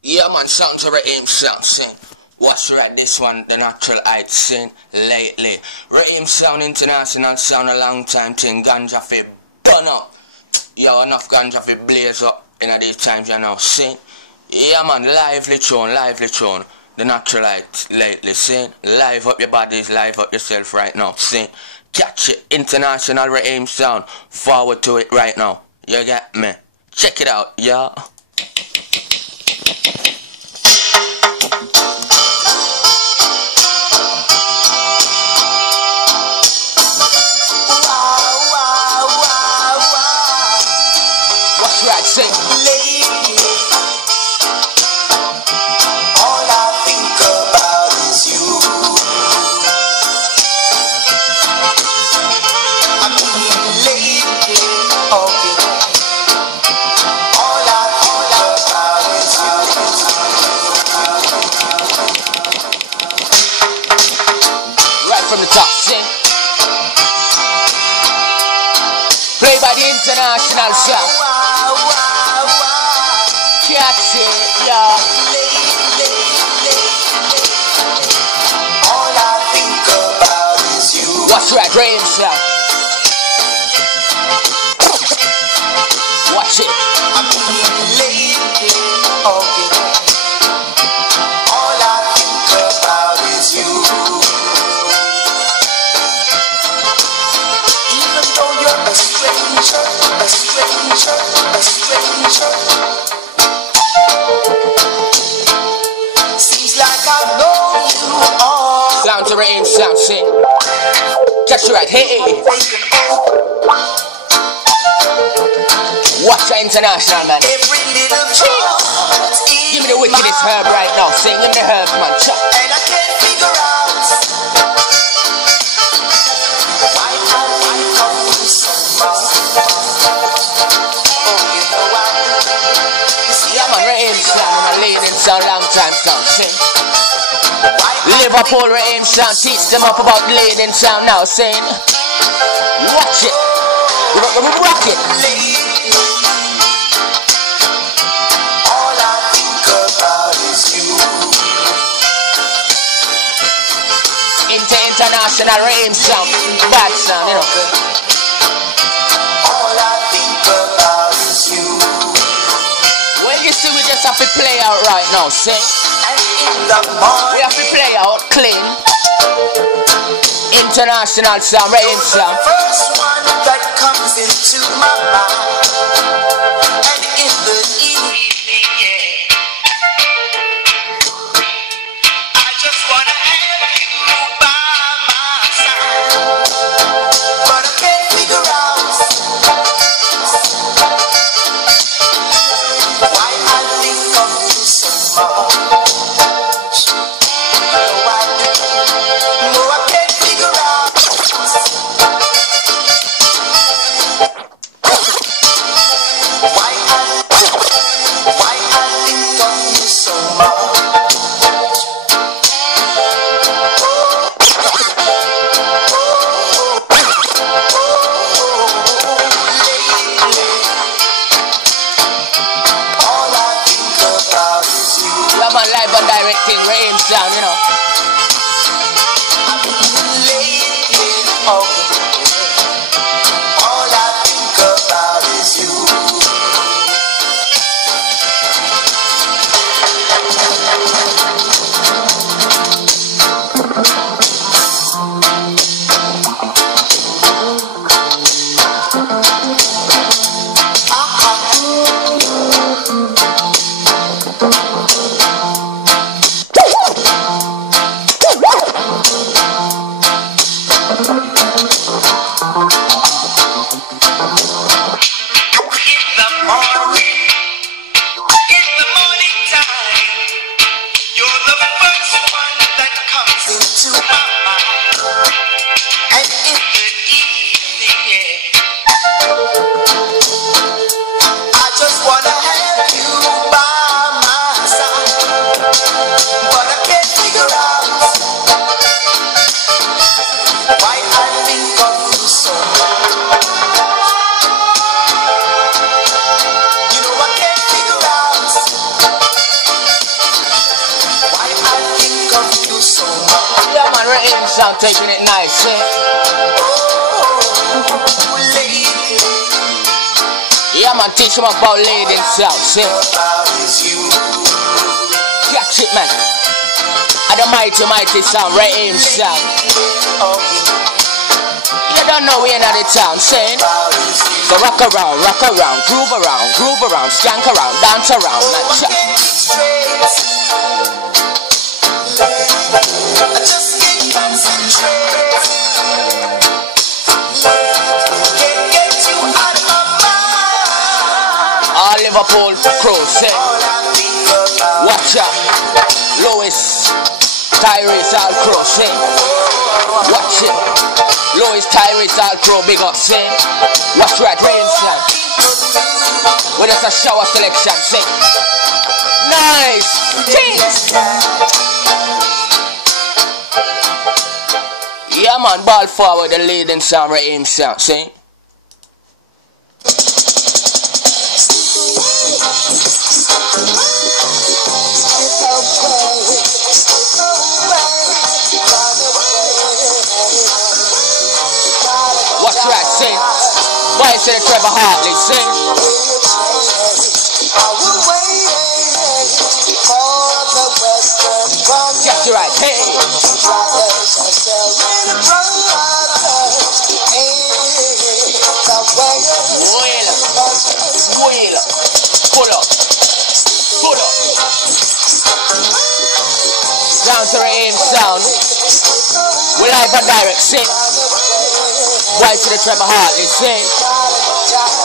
Yeah man, sounds of Raheems sound sing. What's right, this one, the Natrual Ites sing lately. Raheems sound international sound a long time thing, ganja fi burn up. Yo, enough ganja fi blaze up in these times you know, sing. Yeah man, lively tune, the Natrual Ites lately, sing. Live up your bodies, live up yourself right now, sing. Catch it, international Raheems sound, forward to it right now. You get me? Check it out, yeah. Right, sing. Lately, all I think about is you. I mean, lately, okay. All I think about is you. Right from the top, sing. Play by the international sound. Catch it, yeah. All I think about is you. What's right, Raheems sound? Watch it. I mean, lately, okay. All I think about is you. Even though you're a stranger, a stranger, a stranger. Seems like I know you all. Sound to Raheems sound, sing. Catch you right, hey. Watch the international man. Every little drop. Give me the wickedest herb right now, sing. Give me the herb, man. Chop. And I can't figure out why I love you so much. Oh, you know I do. You see, I'm a Raheems sound, I'm a leading sound, long time sound, sing. Liverpool Raheems sound, teach them up about leading sound now, sing. Watch it. Rock it. All I think about is you. International Raheems sound, bad sound, you know. All I think about is you. Well, you see, we just have to play out right now, sing. And in the morning, we have to play out clean. International sound, Raheems sound. The first one that comes into my mind. And in the evening, yeah, I just wanna have you by my side. But I can't figure out why I think of you so much. No, I do. No, I can't figure out why I think of you so much. All I think about is you. I'm on live and directing Raheems sound, you know. Lately, okay. All I think about is you. sound taking it nice, eh? Yeah, man, teach them about leading sound, see? Catch it, man. And the mighty sound, Raheems sound. You don't know we ain't at the town, saying? So rock around, groove around, skank around, dance around, and chat. All Liverpool crew, say, watch out, Louis, Tyrese, all crew, say, watch it, Louis, Tyrese, all crew, big up, say, watch right, Raheems, with us a shower selection, say, nice, jeez. Yeah, man, ball forward, the leading sound, Raheems sound, see. What's right, say? Why is it Trevor Hartley, say? Just right, hey. Wheel, pull up. Down to Raheems sound. We live and direct, sing. Voice to the Trevor Hartley, sing.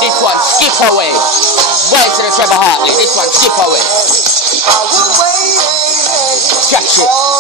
This one, skip away. Voice to the Trevor Hartley, this one, skip away. Catch it.